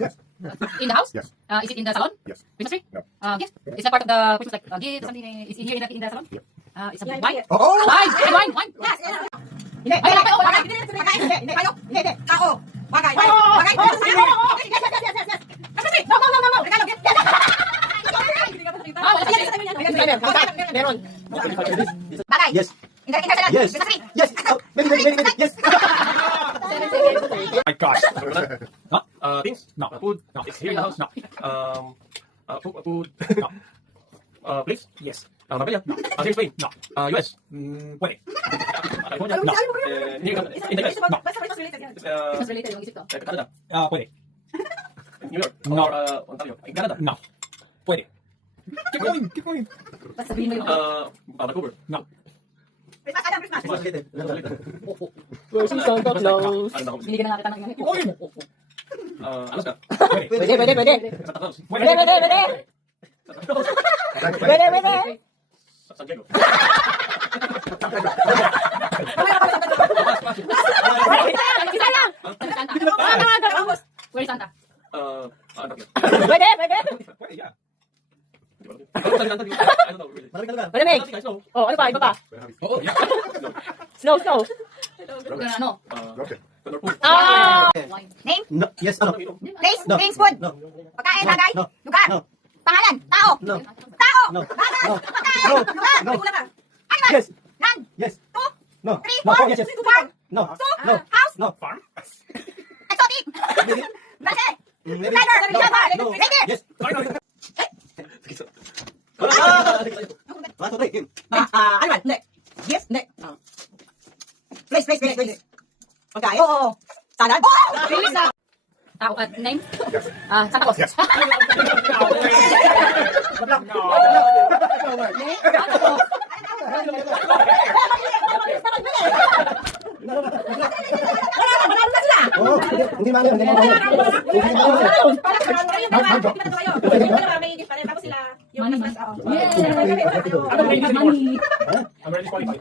Yes. In the house? Yes. Is it in the salon? Yes. Christmas tree? No. Yes. Is that part of the Christmas like gift something? Is in here in the salon? Yep. It's a wine. Oh! Wine. Wine. Yes. Hindi. Ay, wala pa, wala pa. Hindi. Kayo. Hindi. Tao. Bagay. Oo, oo, Bagay. oo, Bagay. oo, oo, okay, yes, yes, yes, yes, yes. No. Regalo. Yes. Ah, wala pa. Meron. Bagay. Yes. Intersalon. Yes. Christmas tree. Yes. Oh, maybe. Yes. My gosh. Things? No. Food? No. It's here in the house? No. Food? No. Place? Yes. Marbella? No. Here in Spain? No. US? Puede. California? No. In the US? No. Christmas related yung isip ko. Canada? Puede. New York? No. Or Ontario? In Canada? No. Puede. Keep going. Basta sabihin mo yung Vancouver? No. Christmas. Adam. Christmas. Where's the Santa Claus? binigyan na nga kita ng yan. Alaska? Pwede. Santa Claus? Pwede. San Diego? Santa. Where is Santa? Pwede. Puede, yeah. I don't know, really. Malamig. Nothing I know. Oh, ano pa? Iba pa? Oh, yeah. Snow. Ano? Okay. Ah! Wine. Name. No. Yes. No. Place. No. Things. Food. No. Pagkain. No. Bagay. No. Lugar. No. Pangalan. Tao. No. Tao. No. Bagay. No. Pagkain. No. Lugar. No. Animal. Yes. Land. Yes. Two. No. Three. No. Four. Yes. Farm. No. Two. No. House. No. Farm? Exotic. Maybe. Brasil. Maybe. Driver. No. Driver. No. Reindeer. Yes. One, two, three. Animal. Hindi. Yes. Hindi. Place. Pagkain. Oo. Salad. Please, tao, name? Santa Claus. Yes. Oh, hindi man. Money. I'm already qualified.